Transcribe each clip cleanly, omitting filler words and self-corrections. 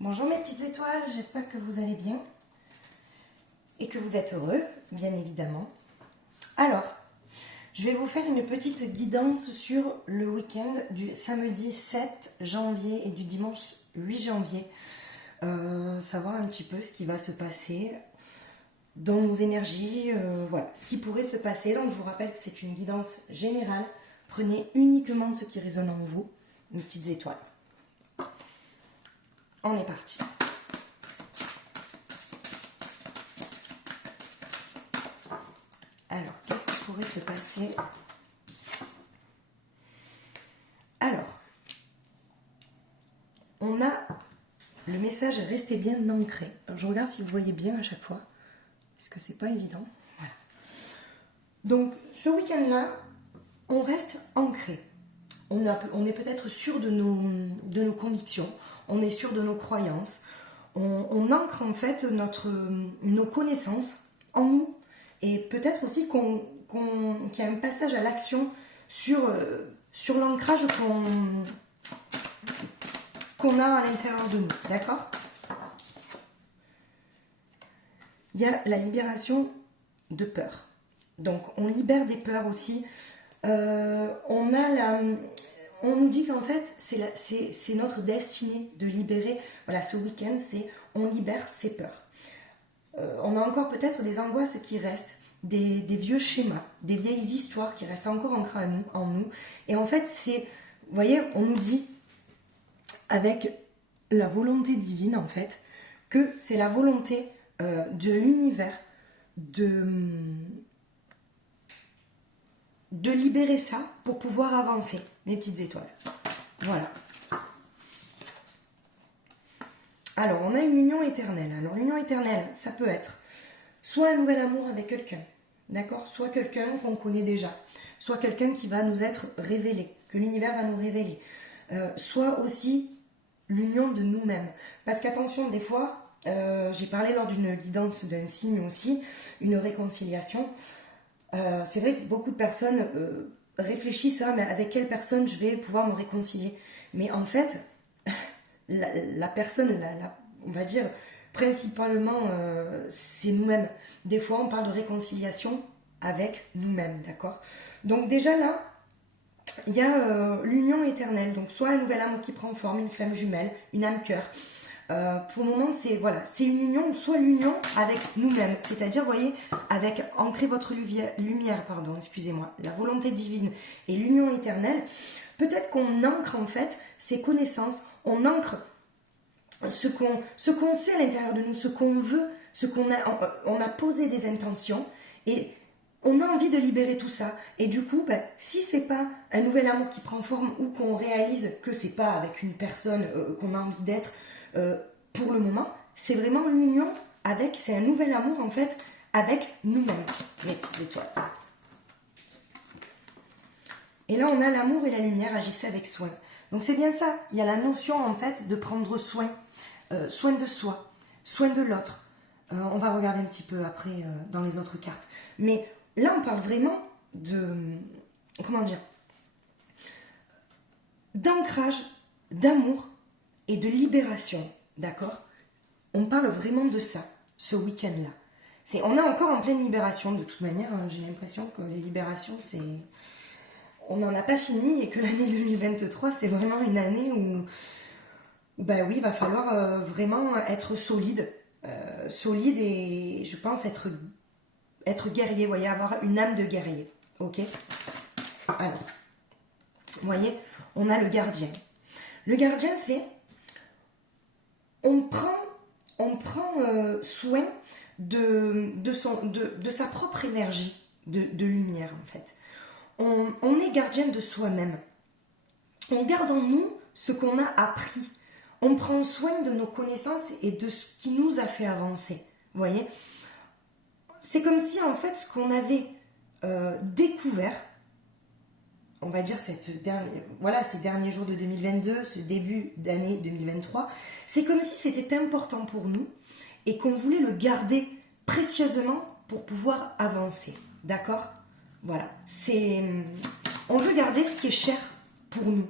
Bonjour mes petites étoiles, j'espère que vous allez bien et que vous êtes heureux, bien évidemment. Alors, je vais vous faire une petite guidance sur le week-end du samedi 7 janvier et du dimanche 8 janvier. Savoir un petit peu ce qui va se passer dans nos énergies, voilà, ce qui pourrait se passer. Donc je vous rappelle que c'est une guidance générale. Prenez uniquement ce qui résonne en vous, mes petites étoiles. On est parti. Alors, qu'est-ce qui pourrait se passer? Alors, on a le message « Restez bien ancré ». Je regarde si vous voyez bien à chaque fois, parce que c'est pas évident. Voilà. Donc, ce week-end-là, on reste ancré. On est peut-être sûr de nos convictions, on est sûr de nos croyances. On ancre en fait nos connaissances en nous. Et peut-être aussi qu'il y a un passage à l'action sur l'ancrage qu'on a à l'intérieur de nous, d'accord? Il y a la libération de peur. Donc on libère des peurs aussi. On nous dit qu'en fait c'est notre destinée de libérer. Voilà, ce week-end on libère ses peurs. On a encore peut-être des angoisses qui restent, des vieux schémas, des vieilles histoires qui restent encore ancrées en nous. Et en fait, vous voyez, on nous dit, avec la volonté divine, en fait, que c'est la volonté de l'univers de libérer ça pour pouvoir avancer, mes petites étoiles. Voilà. Alors, on a une union éternelle. Alors, l'union éternelle, ça peut être soit un nouvel amour avec quelqu'un, d'accord? Soit quelqu'un qu'on connaît déjà, soit quelqu'un qui va nous être révélé, que l'univers va nous révéler. Soit aussi l'union de nous-mêmes. Parce qu'attention, des fois, j'ai parlé lors d'une guidance d'un signe aussi, une réconciliation. C'est vrai que beaucoup de personnes réfléchissent à mais avec quelle personne je vais pouvoir me réconcilier. Mais en fait, la personne, on va dire, principalement, c'est nous-mêmes. Des fois, on parle de réconciliation avec nous-mêmes, d'accord? Donc déjà là, il y a l'union éternelle. Donc soit un nouvel amour qui prend forme, une flamme jumelle, une âme cœur. Pour le moment, c'est une union, soit l'union avec nous-mêmes. C'est-à-dire, vous voyez, avec ancrer votre lumière, pardon, excusez-moi, la volonté divine et l'union éternelle. Peut-être qu'on ancre en fait ces connaissances, on ancre ce qu'on sait à l'intérieur de nous, ce qu'on veut, on a posé des intentions et on a envie de libérer tout ça. Et du coup, si c'est pas un nouvel amour qui prend forme ou qu'on réalise que c'est pas avec une personne qu'on a envie d'être pour le moment, c'est vraiment l'union c'est un nouvel amour en fait avec nous-mêmes, les petites étoiles. Et là, on a l'amour et la lumière, agissez avec soin. Donc c'est bien ça, il y a la notion en fait de prendre soin, soin de soi, soin de l'autre. On va regarder un petit peu après dans les autres cartes. Mais là, on parle vraiment comment dire, d'ancrage, d'amour et de libération, d'accord? On parle vraiment de ça, ce week-end-là. On est encore en pleine libération, de toute manière, hein, j'ai l'impression que les libérations, on n'en a pas fini et que l'année 2023, c'est vraiment une année où bah oui, il va falloir vraiment être solide. Solide et je pense être guerrier, vous voyez, avoir une âme de guerrier. Ok? Alors, vous voyez, on a le gardien. Le gardien, c'est on prend soin de sa propre énergie de lumière, en fait. On est gardien de soi-même. On garde en nous ce qu'on a appris. On prend soin de nos connaissances et de ce qui nous a fait avancer. Vous voyez? C'est comme si, en fait, ce qu'on avait découvert, on va dire ces derniers jours de 2022, ce début d'année 2023, c'est comme si c'était important pour nous et qu'on voulait le garder précieusement pour pouvoir avancer. D'accord? Voilà. On veut garder ce qui est cher pour nous.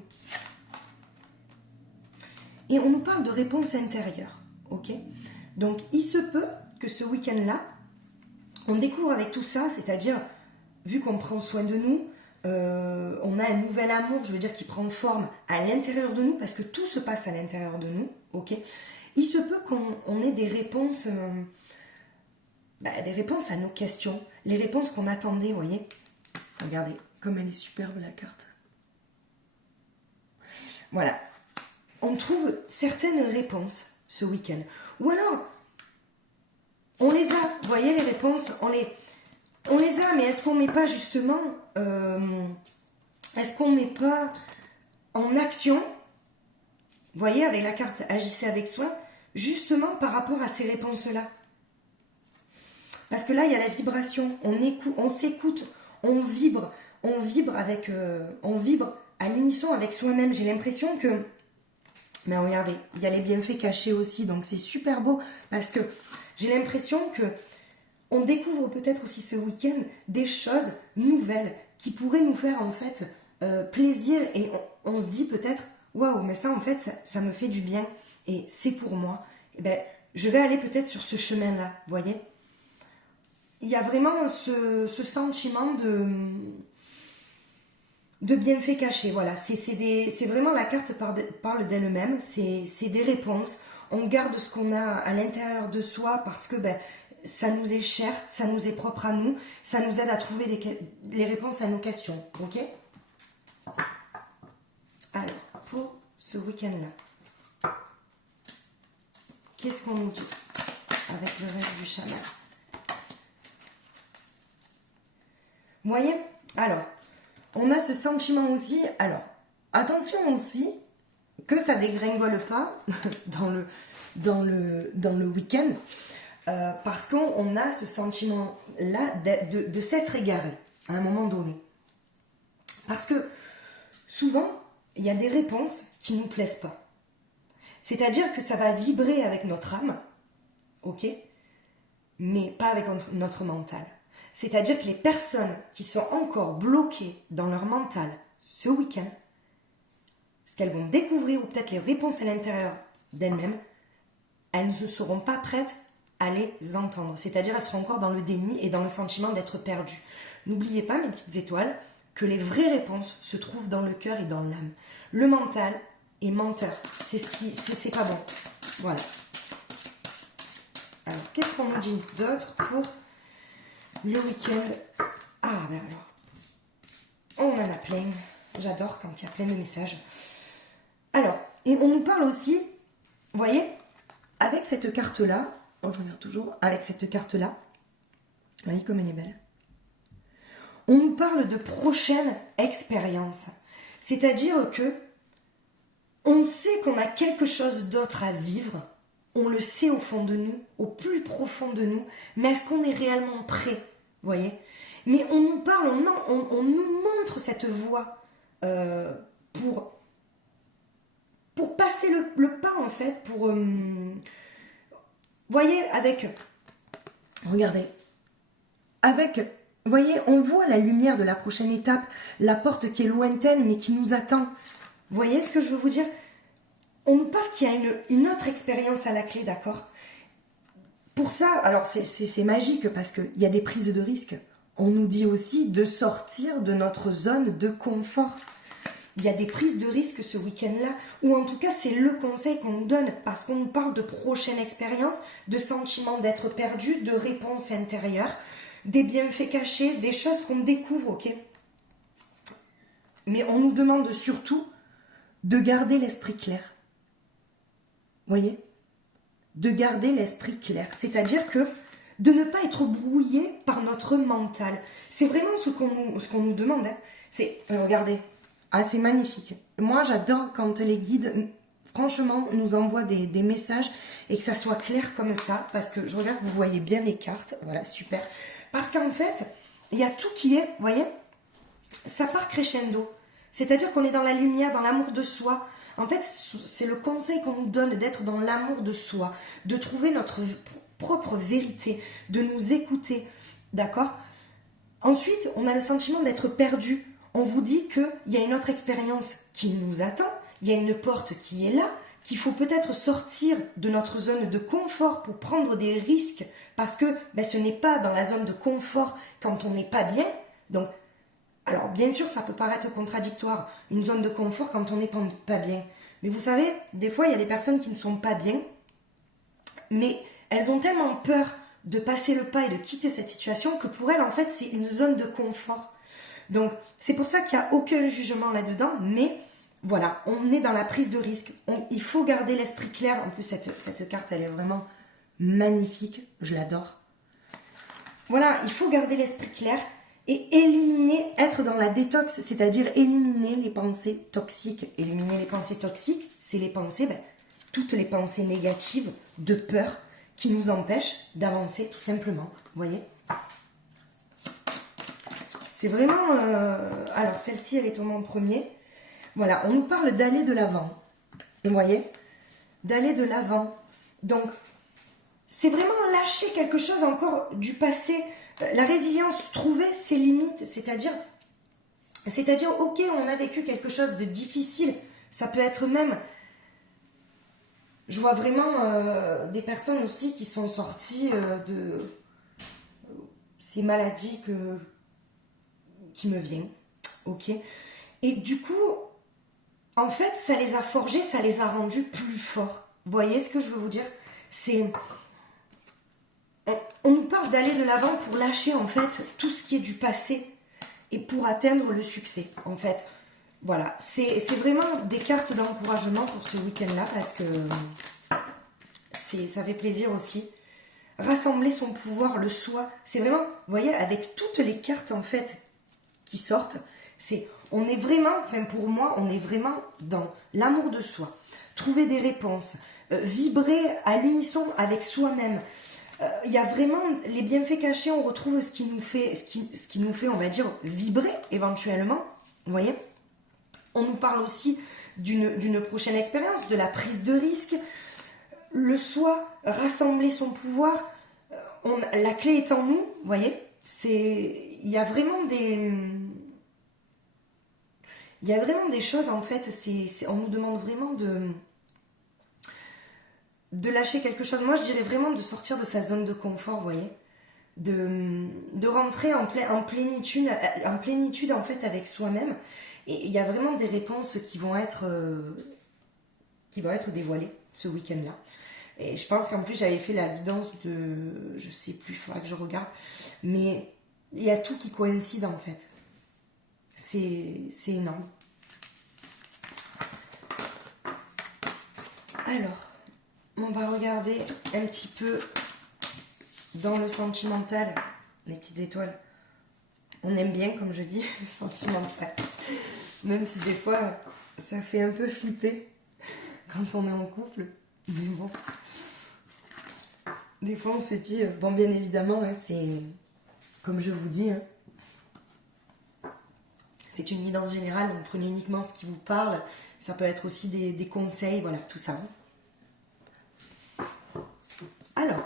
Et on nous parle de réponse intérieure, ok? Donc, il se peut que ce week-end-là, on découvre avec tout ça, c'est-à-dire, vu qu'on prend soin de nous, on a un nouvel amour, je veux dire, qui prend forme à l'intérieur de nous, parce que tout se passe à l'intérieur de nous, ok? Il se peut qu'on ait des réponses à nos questions, les réponses qu'on attendait, vous voyez? Regardez, comme elle est superbe la carte. Voilà. On trouve certaines réponses ce week-end. Ou alors, on les a, vous voyez les réponses, on les a, mais est-ce qu'on ne met pas justement, est-ce qu'on ne met pas en action, vous voyez, avec la carte Agissez avec soin, justement par rapport à ces réponses-là. Parce que là, il y a la vibration, on s'écoute, on vibre avec, on vibre à l'unisson avec soi-même. J'ai l'impression que, mais regardez, il y a les bienfaits cachés aussi, donc c'est super beau parce que j'ai l'impression que on découvre peut-être aussi ce week-end des choses nouvelles qui pourraient nous faire en fait plaisir et on se dit peut-être waouh, mais ça en fait ça me fait du bien et c'est pour moi. Et ben, je vais aller peut-être sur ce chemin-là, vous voyez. Il y a vraiment ce sentiment de bienfaits cachés, voilà. C'est vraiment, la carte parle d'elle-même, c'est des réponses. On garde ce qu'on a à l'intérieur de soi parce que ben, ça nous est cher, ça nous est propre à nous, ça nous aide à trouver les réponses à nos questions, ok? Alors, pour ce week-end-là, qu'est-ce qu'on nous dit avec le reste du chaman? Vous voyez? Alors, on a ce sentiment aussi, alors, attention aussi, que ça dégringole pas dans le week-end, parce qu'on a ce sentiment-là de s'être égaré à un moment donné. Parce que souvent, il y a des réponses qui ne nous plaisent pas. C'est-à-dire que ça va vibrer avec notre âme, ok, mais pas avec notre mental. C'est-à-dire que les personnes qui sont encore bloquées dans leur mental ce week-end, ce qu'elles vont découvrir, ou peut-être les réponses à l'intérieur d'elles-mêmes, elles ne seront pas prêtes à les entendre. C'est-à-dire qu'elles seront encore dans le déni et dans le sentiment d'être perdues. N'oubliez pas, mes petites étoiles, que les vraies réponses se trouvent dans le cœur et dans l'âme. Le mental est menteur. C'est pas bon. Voilà. Alors, qu'est-ce qu'on nous dit d'autre pour le week-end? Ah, ben alors, on en a plein. J'adore quand il y a plein de messages. Alors, et on nous parle aussi, vous voyez, avec cette carte-là, je regarde toujours, avec cette carte-là, vous voyez comme elle est belle. On nous parle de prochaines expériences. C'est-à-dire que on sait qu'on a quelque chose d'autre à vivre, on le sait au fond de nous, au plus profond de nous, mais est-ce qu'on est réellement prêt, vous voyez? Mais on nous parle, on nous montre cette voie pour passer le pas, en fait, pour... vous voyez, regardez, vous voyez, on voit la lumière de la prochaine étape, la porte qui est lointaine, mais qui nous attend. Vous voyez ce que je veux vous dire? On nous parle qu'il y a une autre expérience à la clé, d'accord? Pour ça, alors c'est magique, parce qu'il y a des prises de risque. On nous dit aussi de sortir de notre zone de confort. Il y a des prises de risque ce week-end-là, ou en tout cas c'est le conseil qu'on nous donne, parce qu'on nous parle de prochaine expérience, de sentiment d'être perdu, de réponse intérieure, des bienfaits cachés, des choses qu'on découvre, ok? Mais on nous demande surtout de garder l'esprit clair. Vous voyez? De garder l'esprit clair, c'est-à-dire que de ne pas être brouillé par notre mental. C'est vraiment ce qu'on nous demande. Hein. C'est, regardez, ah, c'est magnifique. Moi, j'adore quand les guides, franchement, nous envoient des messages et que ça soit clair comme ça, parce que je regarde, vous voyez bien les cartes, voilà, super. Parce qu'en fait, il y a tout qui est, vous voyez, ça part crescendo. C'est-à-dire qu'on est dans la lumière, dans l'amour de soi. En fait, c'est le conseil qu'on nous donne d'être dans l'amour de soi, de trouver notre propre vérité, de nous écouter, d'accord? Ensuite, on a le sentiment d'être perdu. On vous dit qu'il y a une autre expérience qui nous attend, il y a une porte qui est là, qu'il faut peut-être sortir de notre zone de confort pour prendre des risques, parce que ce n'est pas dans la zone de confort quand on n'est pas bien. Donc, alors bien sûr, ça peut paraître contradictoire, une zone de confort quand on n'est pas bien. Mais vous savez, des fois, il y a des personnes qui ne sont pas bien, mais elles ont tellement peur de passer le pas et de quitter cette situation que pour elles, en fait, c'est une zone de confort. Donc, c'est pour ça qu'il n'y a aucun jugement là-dedans, mais voilà, on est dans la prise de risque. Il faut garder l'esprit clair. En plus, cette carte, elle est vraiment magnifique. Je l'adore. Voilà, il faut garder l'esprit clair et éliminer, être dans la détox, c'est-à-dire éliminer les pensées toxiques. Éliminer les pensées toxiques, c'est les pensées, toutes les pensées négatives de peur qui nous empêchent d'avancer tout simplement. Vous voyez ? C'est vraiment... alors, celle-ci, elle est tombée en premier. Voilà, on nous parle d'aller de l'avant. Vous voyez ? D'aller de l'avant. Donc, c'est vraiment lâcher quelque chose encore du passé. La résilience, trouver ses limites. C'est-à-dire, ok, on a vécu quelque chose de difficile. Ça peut être même... Je vois vraiment des personnes aussi qui sont sorties de ces maladies qui me viennent. Ok ? Et du coup... En fait, ça les a forgés, ça les a rendus plus forts. Vous voyez ce que je veux vous dire ? C'est... On nous parle d'aller de l'avant pour lâcher, en fait, tout ce qui est du passé et pour atteindre le succès, en fait. Voilà, c'est vraiment des cartes d'encouragement pour ce week-end-là parce que ça fait plaisir aussi. Rassembler son pouvoir, le soi, c'est vraiment, vous voyez, avec toutes les cartes, en fait, qui sortent, on est vraiment, enfin pour moi, on est vraiment dans l'amour de soi. Trouver des réponses, vibrer à l'unisson avec soi-même. Il y a vraiment les bienfaits cachés, on retrouve ce qui nous fait, on va dire, vibrer éventuellement. Vous voyez ? On nous parle aussi d'une prochaine expérience, de la prise de risque. Le soi, rassembler son pouvoir. La clé est en nous, vous voyez ? Il y a vraiment des... Il y a vraiment des choses, en fait, on nous demande vraiment de lâcher quelque chose. Moi, je dirais vraiment de sortir de sa zone de confort, vous voyez, de rentrer en plénitude, en fait, avec soi-même. Et il y a vraiment des réponses qui vont être dévoilées ce week-end-là. Et je pense qu'en plus, j'avais fait la guidance de... Je sais plus, il faudra que je regarde. Mais il y a tout qui coïncide, en fait. C'est énorme. Alors, on va regarder un petit peu dans le sentimental, les petites étoiles. On aime bien, comme je dis, le sentimental. Même si des fois, ça fait un peu flipper quand on est en couple. Mais bon. Des fois, on se dit, bon, bien évidemment, hein, c'est comme je vous dis, hein, c'est une guidance générale, donc prenez uniquement ce qui vous parle. Ça peut être aussi des conseils, voilà, tout ça. Alors,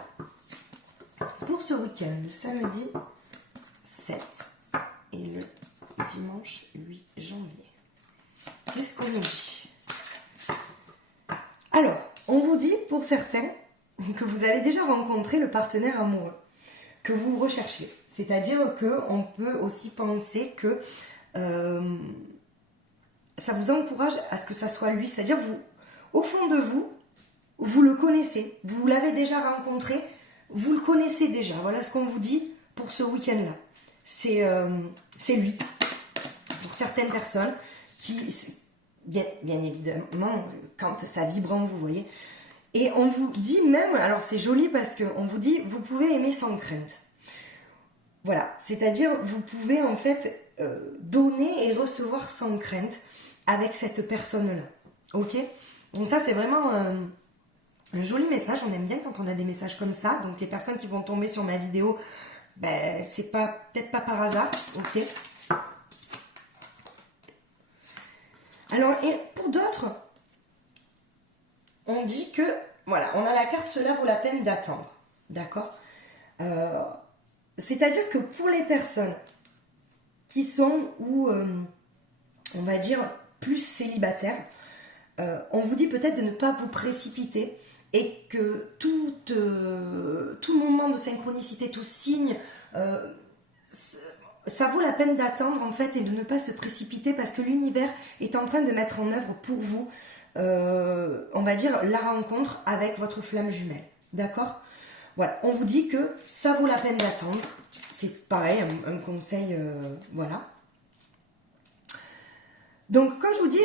pour ce week-end, le samedi 7 et le dimanche 8 janvier, qu'est-ce qu'on nous dit ? Alors, on vous dit, pour certains, que vous avez déjà rencontré le partenaire amoureux que vous recherchez. C'est-à-dire qu'on peut aussi penser que ça vous encourage à ce que ça soit lui. C'est-à-dire, vous, au fond de vous, vous le connaissez, vous l'avez déjà rencontré, vous le connaissez déjà. Voilà ce qu'on vous dit pour ce week-end-là. C'est lui. Pour certaines personnes qui, bien évidemment, quand ça vibre en vous, voyez. Et on vous dit même, alors c'est joli parce qu'on vous dit, vous pouvez aimer sans crainte. Voilà, c'est-à-dire vous pouvez en fait donner et recevoir sans crainte avec cette personne-là. Ok ? Donc ça, c'est vraiment un joli message. On aime bien quand on a des messages comme ça. Donc les personnes qui vont tomber sur ma vidéo, c'est peut-être pas par hasard. Ok ? Alors, et pour d'autres, on dit que, voilà, on a la carte, cela vaut la peine d'attendre. D'accord ? C'est-à-dire que pour les personnes qui sont, ou on va dire, plus célibataires, On vous dit peut-être de ne pas vous précipiter et que tout moment de synchronicité, tout signe, ça vaut la peine d'attendre en fait et de ne pas se précipiter parce que l'univers est en train de mettre en œuvre pour vous, on va dire, la rencontre avec votre flamme jumelle. D'accord ? Voilà, on vous dit que ça vaut la peine d'attendre. C'est pareil, un conseil, voilà. Donc, comme je vous dis,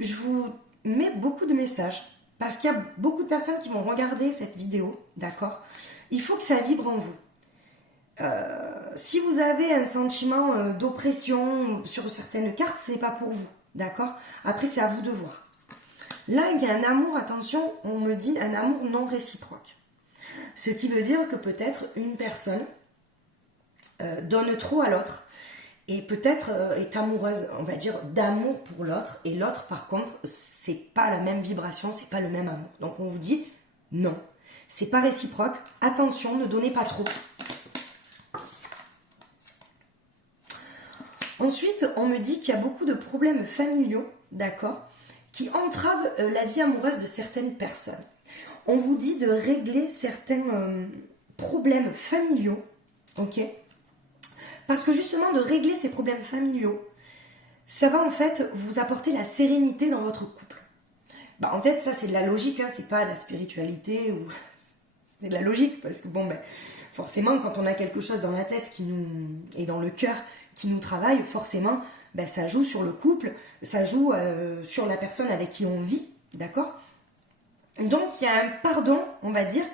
je vous mets beaucoup de messages parce qu'il y a beaucoup de personnes qui vont regarder cette vidéo, d'accord ? Il faut que ça vibre en vous. Si vous avez un sentiment d'oppression sur certaines cartes, ce n'est pas pour vous, d'accord ? Après, c'est à vous de voir. Là, il y a un amour, attention, on me dit un amour non réciproque. Ce qui veut dire que peut-être une personne donne trop à l'autre et peut-être est amoureuse, on va dire, d'amour pour l'autre. Et l'autre, par contre, c'est pas la même vibration, c'est pas le même amour. Donc on vous dit non, c'est pas réciproque. Attention, ne donnez pas trop. Ensuite, on me dit qu'il y a beaucoup de problèmes familiaux, d'accord, qui entravent la vie amoureuse de certaines personnes. On vous dit de régler certains problèmes familiaux, ok ? Parce que justement, de régler ces problèmes familiaux, ça va en fait vous apporter la sérénité dans votre couple. Bah, en fait, ça c'est de la logique, hein, c'est pas de la spiritualité, ou c'est de la logique, parce que bon, ben, forcément, quand on a quelque chose dans la tête qui nous et dans le cœur qui nous travaille, forcément, ben, ça joue sur le couple, ça joue sur la personne avec qui on vit, d'accord ? Donc, il y a un pardon, on va dire,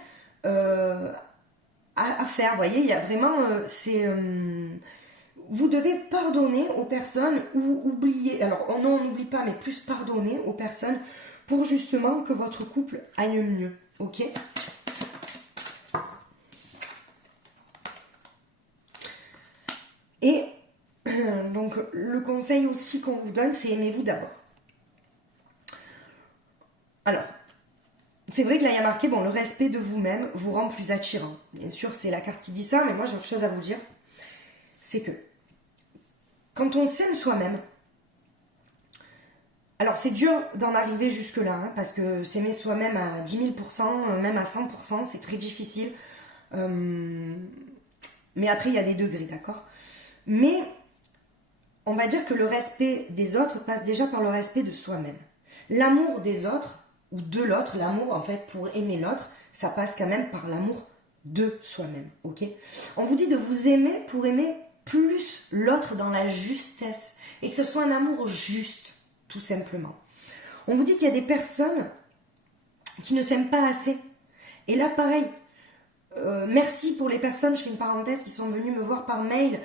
à faire. Vous voyez, il y a vraiment... vous devez pardonner aux personnes ou oublier... Alors, non, on n'oublie pas, mais plus pardonner aux personnes pour justement que votre couple aille mieux. Ok ? Et donc, le conseil aussi qu'on vous donne, c'est aimez-vous d'abord. Alors... C'est vrai que là, il y a marqué, bon, le respect de vous-même vous rend plus attirant. Bien sûr, c'est la carte qui dit ça, mais moi, j'ai autre chose à vous dire. C'est que, quand on s'aime soi-même, alors c'est dur d'en arriver jusque-là, hein, parce que s'aimer soi-même à 10 000%, même à 100%, c'est très difficile. Mais après, il y a des degrés, d'accord ? Mais, on va dire que le respect des autres passe déjà par le respect de soi-même. L'amour des autres, ou de l'autre, l'amour en fait pour aimer l'autre, ça passe quand même par l'amour de soi-même, ok ? On vous dit de vous aimer pour aimer plus l'autre dans la justesse et que ce soit un amour juste, tout simplement. On vous dit qu'il y a des personnes qui ne s'aiment pas assez. Et là, pareil, merci pour les personnes, je fais une parenthèse, qui sont venues me voir par mail,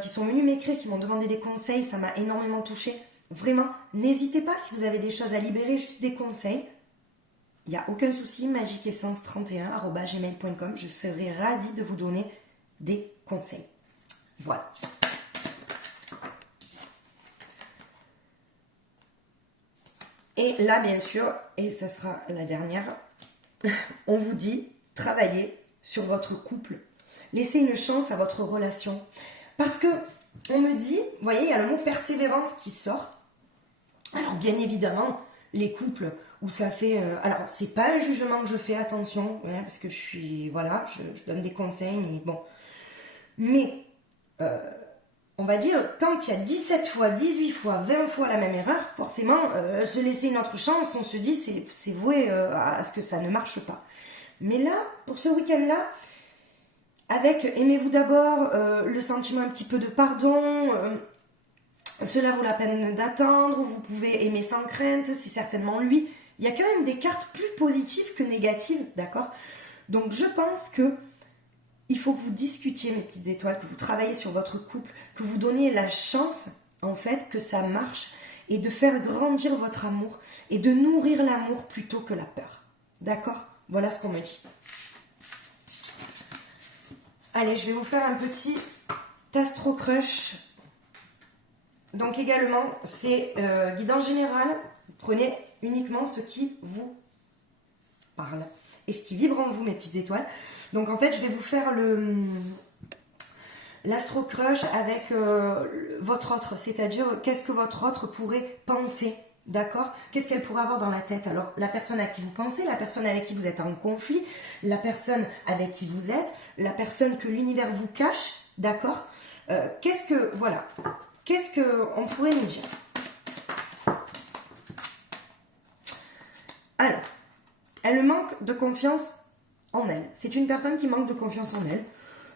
qui sont venues m'écrire, qui m'ont demandé des conseils, ça m'a énormément touchée. Vraiment, n'hésitez pas si vous avez des choses à libérer, juste des conseils. Il n'y a aucun souci, magiqueessence31@gmail.com. Je serai ravie de vous donner des conseils. Voilà. Et là, bien sûr, et ça sera la dernière, on vous dit, travaillez sur votre couple. Laissez une chance à votre relation. Parce que, on me dit, vous voyez, il y a le mot persévérance qui sort. Alors bien évidemment, les couples où ça fait... alors c'est pas un jugement que je fais, attention, hein, parce que je suis... Voilà, je donne des conseils, mais bon. Mais, on va dire, quand il y a 17 fois, 18 fois, 20 fois la même erreur, forcément, se laisser une autre chance, on se dit, c'est voué à ce que ça ne marche pas. Mais là, pour ce week-end-là, avec aimez-vous d'abord, le sentiment un petit peu de pardon... cela vaut la peine d'attendre, vous pouvez aimer sans crainte, c'est certainement lui. Il y a quand même des cartes plus positives que négatives, d'accord ? Donc je pense que il faut que vous discutiez, mes petites étoiles, que vous travaillez sur votre couple, que vous donniez la chance, en fait, que ça marche et de faire grandir votre amour et de nourrir l'amour plutôt que la peur. D'accord ? Voilà ce qu'on me dit. Allez, je vais vous faire un petit Astro Crush. Donc également, c'est guidance générale. Prenez uniquement ce qui vous parle et ce qui vibre en vous, mes petites étoiles. Donc en fait, je vais vous faire l'Astro Crush avec votre autre. C'est-à-dire, qu'est-ce que votre autre pourrait penser D'accord? Qu'est-ce qu'elle pourrait avoir dans la tête? Alors, la personne à qui vous pensez, la personne avec qui vous êtes en conflit, la personne avec qui vous êtes, la personne que l'univers vous cache, d'accord? Voilà, qu'est-ce qu'on pourrait nous dire? Alors, elle manque de confiance en elle. C'est une personne qui manque de confiance en elle.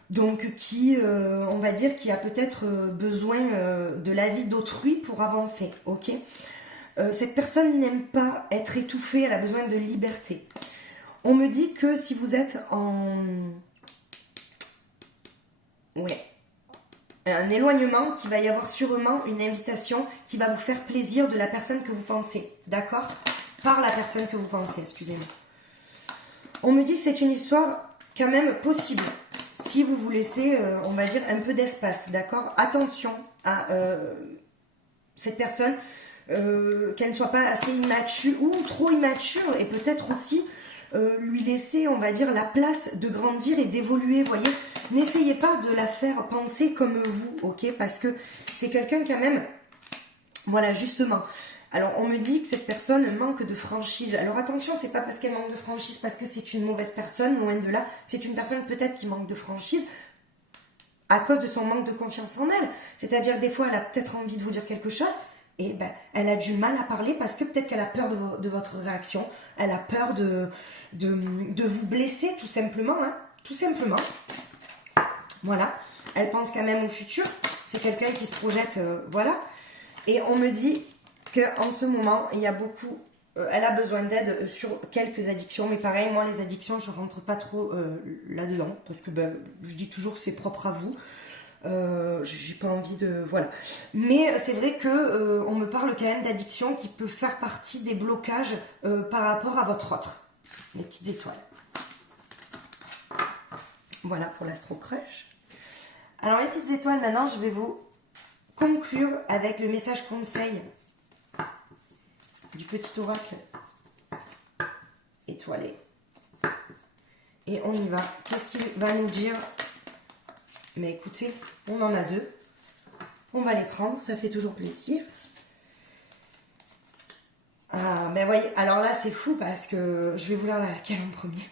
Donc qui, on va dire, qui a peut-être besoin de l'avis d'autrui pour avancer, ok? Cette personne n'aime pas être étouffée, elle a besoin de liberté. On me dit que si vous êtes en... Ouais. Un éloignement, qu'il va y avoir sûrement une invitation qui va vous faire plaisir de la personne que vous pensez, d'accord? Par la personne que vous pensez, excusez-moi. On me dit que c'est une histoire quand même possible. Si vous vous laissez, on va dire, un peu d'espace, d'accord? Attention à cette personne, qu'elle ne soit pas assez immature ou trop immature, et peut-être aussi lui laisser, on va dire, la place de grandir et d'évoluer, voyez? N'essayez pas de la faire penser comme vous, ok? Parce que c'est quelqu'un quand même, voilà, justement. Alors, on me dit que cette personne manque de franchise. Alors, attention, c'est pas parce qu'elle manque de franchise, parce que c'est une mauvaise personne, loin de là. C'est une personne peut-être qui manque de franchise à cause de son manque de confiance en elle. C'est-à-dire, des fois, elle a peut-être envie de vous dire quelque chose, et ben, elle a du mal à parler parce que peut-être qu'elle a peur de votre réaction. Elle a peur de vous blesser, tout simplement. Hein, tout simplement. Voilà. Elle pense quand même au futur. C'est quelqu'un qui se projette, voilà. Et on me dit qu'en ce moment, il y a beaucoup... elle a besoin d'aide sur quelques addictions. Mais pareil, moi, les addictions, je ne rentre pas trop là-dedans. Parce que ben, je dis toujours que c'est propre à vous. J'ai pas envie de... Voilà. Mais c'est vrai que on me parle quand même d'addiction qui peut faire partie des blocages par rapport à votre autre. Les petites étoiles. Voilà pour l'astro-crèche. Alors, les petites étoiles, maintenant, je vais vous conclure avec le message conseil du petit oracle étoilé. Et on y va. Qu'est-ce qu'il va nous dire? Mais écoutez, on en a deux. On va les prendre, ça fait toujours plaisir. Ah, ben voyez, alors là c'est fou parce que je vais vous lire laquelle en premier.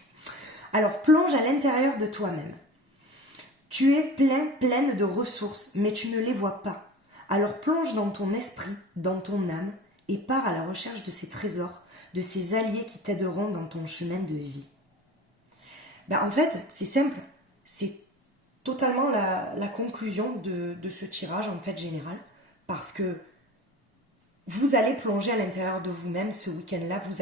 Alors, plonge à l'intérieur de toi-même. Tu es pleine de ressources, mais tu ne les vois pas. Alors plonge dans ton esprit, dans ton âme, et pars à la recherche de ces trésors, de ces alliés qui t'aideront dans ton chemin de vie. Ben, en fait, c'est simple. C'est totalement la conclusion de ce tirage, en fait, général. Parce que vous allez plonger à l'intérieur de vous-même ce week-end-là, vous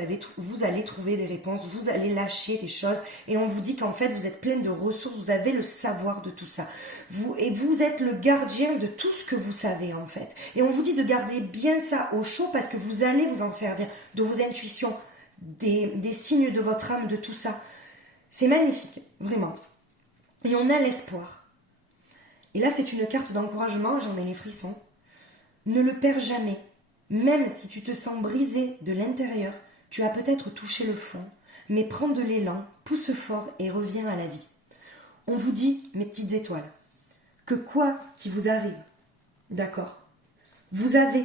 allez trouver des réponses, vous allez lâcher les choses, et on vous dit qu'en fait, vous êtes pleine de ressources, vous avez le savoir de tout ça. Et vous êtes le gardien de tout ce que vous savez, en fait. Et on vous dit de garder bien ça au chaud, parce que vous allez vous en servir, de vos intuitions, des signes de votre âme, de tout ça. C'est magnifique, vraiment. Et on a l'espoir. Et là, c'est une carte d'encouragement, j'en ai les frissons. Ne le perds jamais. Même si tu te sens brisé de l'intérieur, tu as peut-être touché le fond, mais prends de l'élan, pousse fort et reviens à la vie. On vous dit, mes petites étoiles, que quoi qu'il vous arrive, d'accord, vous avez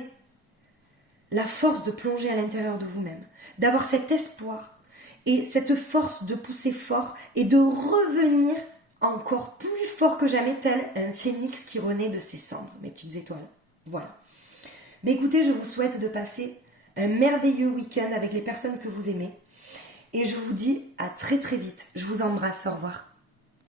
la force de plonger à l'intérieur de vous-même, d'avoir cet espoir et cette force de pousser fort et de revenir encore plus fort que jamais, tel un phénix qui renaît de ses cendres, mes petites étoiles. Voilà. Mais écoutez, je vous souhaite de passer un merveilleux week-end avec les personnes que vous aimez. Et je vous dis à très très vite. Je vous embrasse, au revoir.